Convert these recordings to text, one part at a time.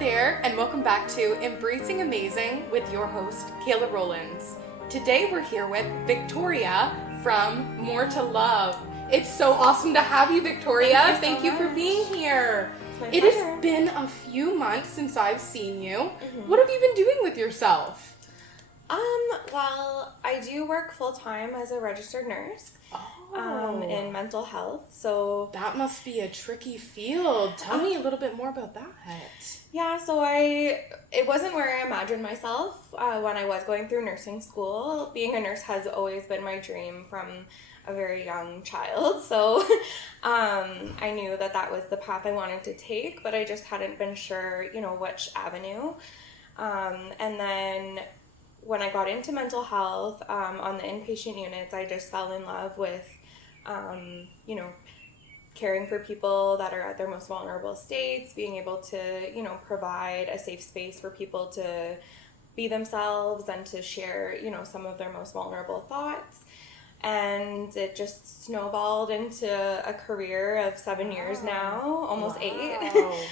there, and welcome back to Embracing Amazing with your host, Kayla Rollins. Today we're here with Victoria from More To Love. It's so awesome to have you, Victoria. Thank you for being here. It has been a few months since I've seen you. What have you been doing with yourself? Well, I do work full-time as a registered nurse in mental health, so... That must be a tricky field. Tell me a little bit more about that. Yeah, so it wasn't where I imagined myself when I was going through nursing school. Being a nurse has always been my dream from a very young child, so I knew that was the path I wanted to take, but I just hadn't been sure, which avenue. And then when I got into mental health on the inpatient units, I just fell in love with, caring for people that are at their most vulnerable states, being able to, provide a safe space for people to be themselves and to share, some of their most vulnerable thoughts. And it just snowballed into a career of 7 years now, almost 8.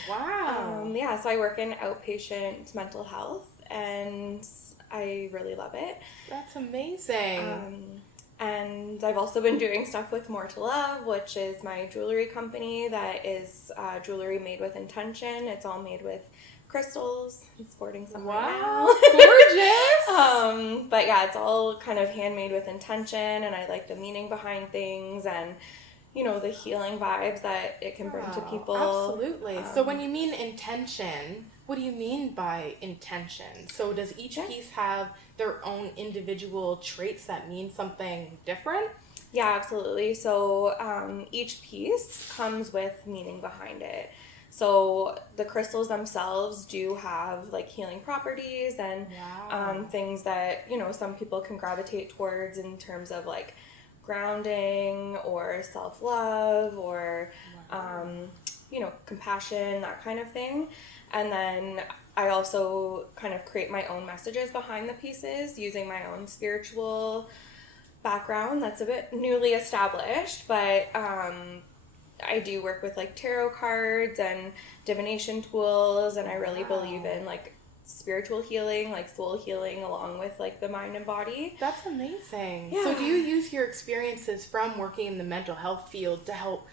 Wow. So I work in outpatient mental health, and I really love it. That's amazing. And I've also been doing stuff with More To Love, which is my jewelry company that is jewelry made with intention. It's all made with crystals. I'm sporting some right now. Gorgeous! But yeah, it's all kind of handmade with intention, and I like the meaning behind things and, the healing vibes that it can bring to people. Absolutely. So when you mean intention, what do you mean by intention? So does each piece have their own individual traits that mean something different? Yeah, absolutely. So each piece comes with meaning behind it. So the crystals themselves do have like healing properties and things that, some people can gravitate towards in terms of like grounding or self-love or, compassion, that kind of thing. And then I also kind of create my own messages behind the pieces using my own spiritual background that's a bit newly established, but I do work with like tarot cards and divination tools, and I really believe in like spiritual healing, like soul healing, along with like the mind and body. That's amazing. Yeah. So do you use your experiences from working in the mental health field to help,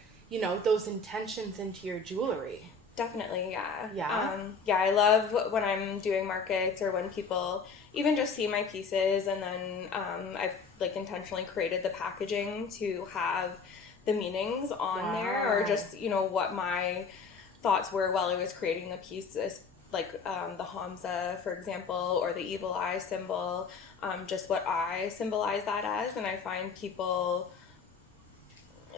those intentions into your jewelry? Definitely, yeah. Yeah? I love when I'm doing markets or when people even just see my pieces, and then I've like intentionally created the packaging to have the meanings on there, or just, what my thoughts were while I was creating the pieces, like the Hamza, for example, or the evil eye symbol, just what I symbolize that as. And I find people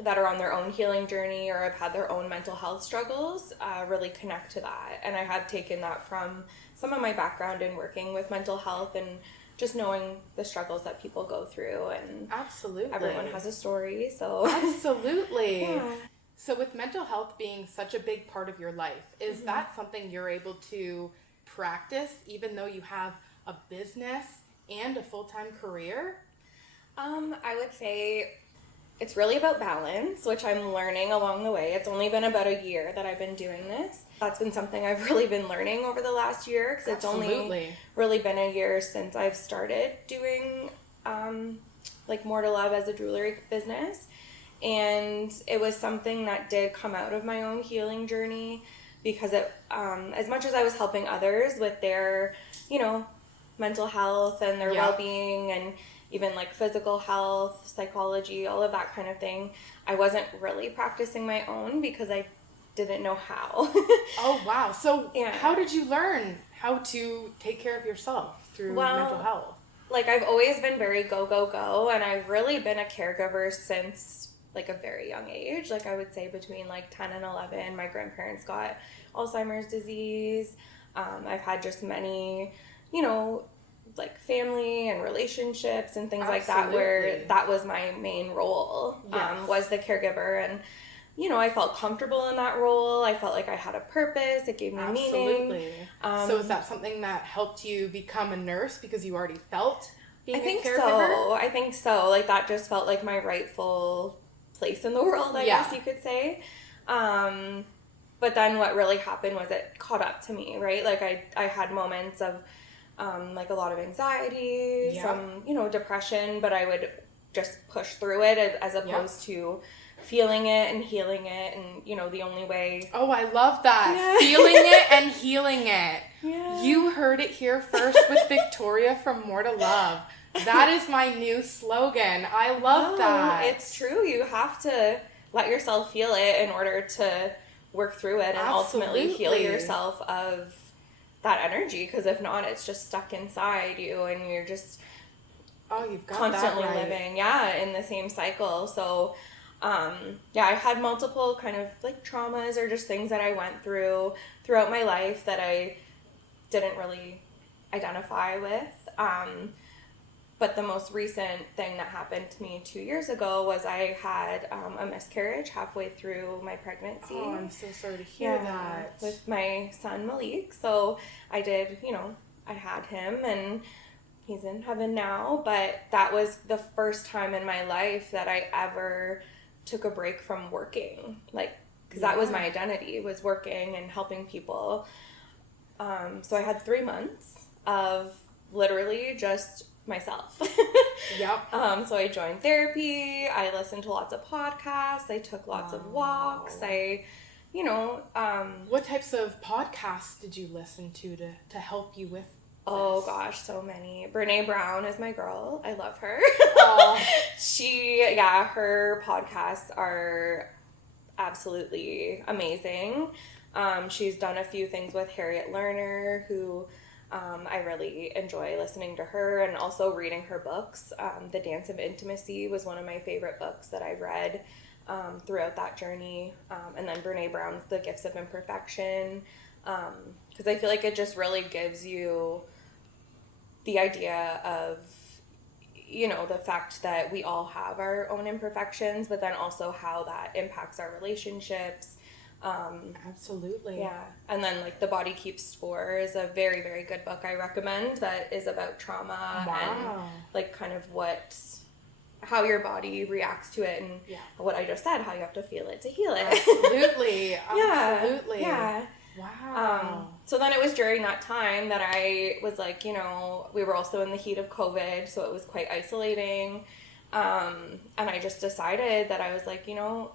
that are on their own healing journey or have had their own mental health struggles really connect to that. And I have taken that from some of my background in working with mental health and just knowing the struggles that people go through. And absolutely, everyone has a story, so absolutely. Yeah. So with mental health being such a big part of your life, is that something you're able to practice even though you have a business and a full-time career? I would say it's really about balance, which I'm learning along the way. It's only been about a year that I've been doing this. That's been something I've really been learning over the last year, because it's only really been a year since I've started doing like More To Love as a jewelry business. And it was something that did come out of my own healing journey, because it, as much as I was helping others with their, mental health and their well-being and even like physical health, psychology, all of that kind of thing, I wasn't really practicing my own because I didn't know how. Oh, wow. So how did you learn how to take care of yourself through mental health? Like, I've always been very go, go, go, and I've really been a caregiver since like a very young age. Like, I would say between like 10 and 11, my grandparents got Alzheimer's disease. I've had just many, like family and relationships and things like that, where that was my main role, was the caregiver. And, I felt comfortable in that role. I felt like I had a purpose. It gave me meaning. So is that something that helped you become a nurse because you already felt being a caregiver? I think so. Like, that just felt like my rightful place in the world, I guess you could say. but then what really happened was it caught up to me, right? Like I had moments of like a lot of anxiety, some, you know, depression, but I would just push through it as opposed to feeling it and healing it. And, you know, the only way. Oh, I love that. Feeling it and healing it. Yeah. You heard it here first with Victoria from More To Love. That is my new slogan. I love that. It's true. You have to let yourself feel it in order to work through it and ultimately heal yourself of that energy. Because if not, it's just stuck inside you and you're just you've got constantly that right. living, in the same cycle. So, I had multiple kind of like traumas or just things that I went through throughout my life that I didn't really identify with. But the most recent thing that happened to me 2 years ago was I had a miscarriage halfway through my pregnancy. Oh, I'm so sorry to hear that. With my son Malik. So I did, you know, I had him and he's in heaven now. But that was the first time in my life that I ever took a break from working. Like, because that was my identity, was working and helping people. So I had 3 months of literally just myself. So I joined therapy. I listened to lots of podcasts. I took lots of walks. What types of podcasts did you listen to help you with this? Gosh, so many. Brene Brown is my girl. I love her. Her podcasts are absolutely amazing. She's done a few things with Harriet Lerner, who I really enjoy listening to her and also reading her books. The Dance of Intimacy was one of my favorite books that I read throughout that journey. And then Brene Brown's The Gifts of Imperfection, because I feel like it just really gives you the idea of, you know, the fact that we all have our own imperfections, but then also how that impacts our relationships. Absolutely. Yeah. And then like The Body Keeps Score is a very, very good book I recommend that is about trauma and like kind of how your body reacts to it and what I just said, how you have to feel it to heal it. Absolutely. Absolutely. Yeah. Wow. So then it was during that time that I was like, you know, we were also in the heat of COVID, so it was quite isolating. And I just decided that I was like, you know,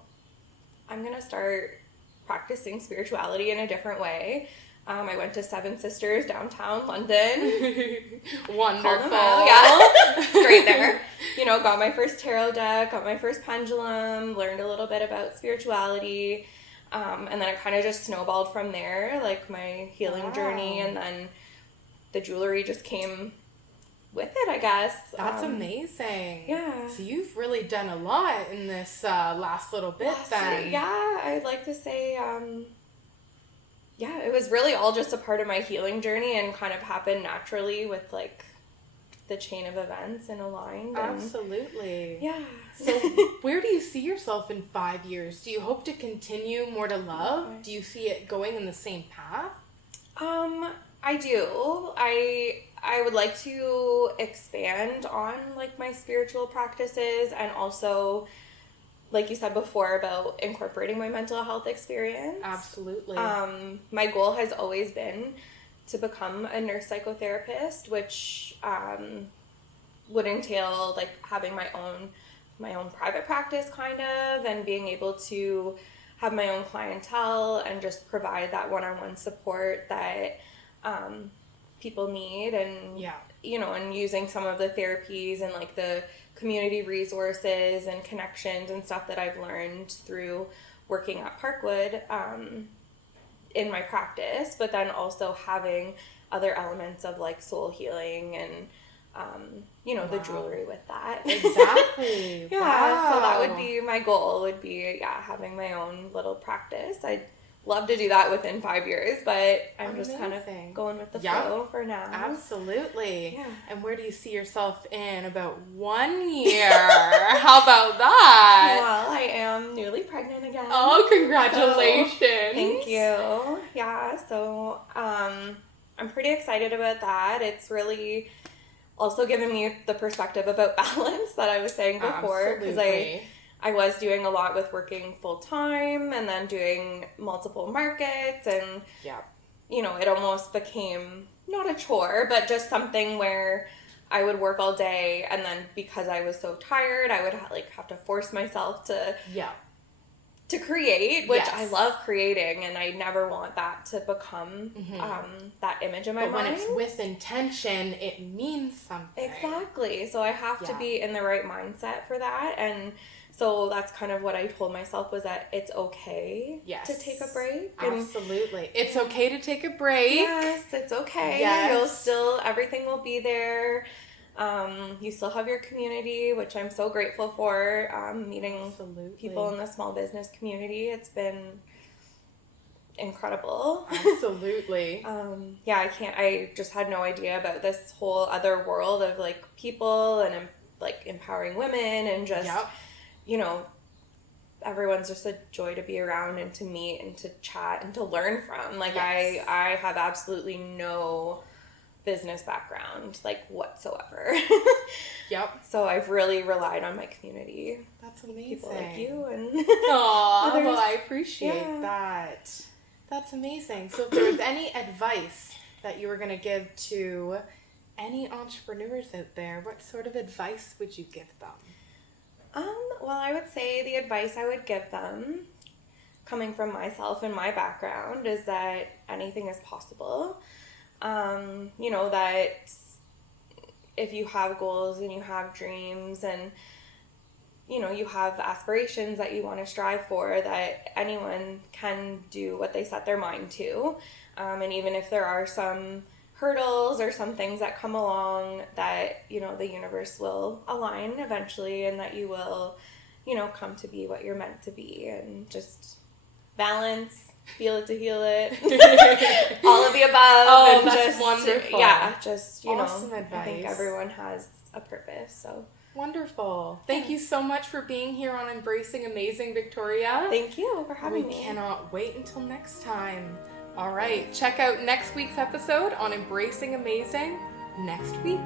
I'm going to start practicing spirituality in a different way. I went to Seven Sisters downtown London. Wonderful. Straight there. You know, got my first tarot deck, got my first pendulum, learned a little bit about spirituality. And then it kind of just snowballed from there, like my healing journey. And then the jewelry just came with it, I guess. That's amazing. Yeah. So you've really done a lot in this last little bit then. Yeah, I'd like to say, it was really all just a part of my healing journey and kind of happened naturally with like the chain of events and aligned. Absolutely. Yeah. So where do you see yourself in 5 years? Do you hope to continue More To Love? Do you see it going in the same path? I do. I would like to expand on like my spiritual practices and also, like you said before, about incorporating my mental health experience. Absolutely. My goal has always been to become a nurse psychotherapist, which would entail like having my own private practice kind of, and being able to have my own clientele and just provide that one-on-one support that people need. And you know, and using some of the therapies and like the community resources and connections and stuff that I've learned through working at Parkwood in my practice, but then also having other elements of like soul healing and you know, the jewelry with that. Exactly. So that would be my goal, would be having my own little practice. I'd love to do that within 5 years, but I'm just kind of going with the flow for now. Absolutely. Yeah. And where do you see yourself in about 1 year? How about that? Well, I am newly pregnant again. Oh, congratulations. So, thank you. Yeah, so I'm pretty excited about that. It's really also given me the perspective about balance that I was saying before, because I was doing a lot with working full time and then doing multiple markets, and it almost became not a chore, but just something where I would work all day, and then because I was so tired, I would have to force myself to create, which I love creating, and I never want that to become that image in my mind. But when it's with intention, it means something. Exactly. So I have to be in the right mindset for that, and so that's kind of what I told myself, was that it's okay to take a break. Absolutely. It's okay to take a break. Yes, it's okay. Yes. Everything will be there. You still have your community, which I'm so grateful for, meeting people in the small business community. It's been incredible. Absolutely. I just had no idea about this whole other world of like people and like empowering women, and just, everyone's just a joy to be around and to meet and to chat and to learn from. Like I have absolutely no business background, like, whatsoever. So I've really relied on my community. That's amazing. People like you and others. Well, I appreciate that. That's amazing. So if there was any advice that you were going to give to any entrepreneurs out there, what sort of advice would you give them? Well, I would say the advice I would give them, coming from myself and my background, is that anything is possible. That if you have goals and you have dreams and, you have aspirations that you want to strive for, that anyone can do what they set their mind to. And even if there are some hurdles or some things that come along, that, the universe will align eventually, and that you will, come to be what you're meant to be, and just balance. Feel it to heal it. All of the above. Oh, and that's just, wonderful. Yeah, just, awesome advice. I think everyone has a purpose, so. Wonderful. Thank you so much for being here on Embracing Amazing, Victoria. Thank you for having me. We cannot wait until next time. All right, check out next week's episode on Embracing Amazing next week.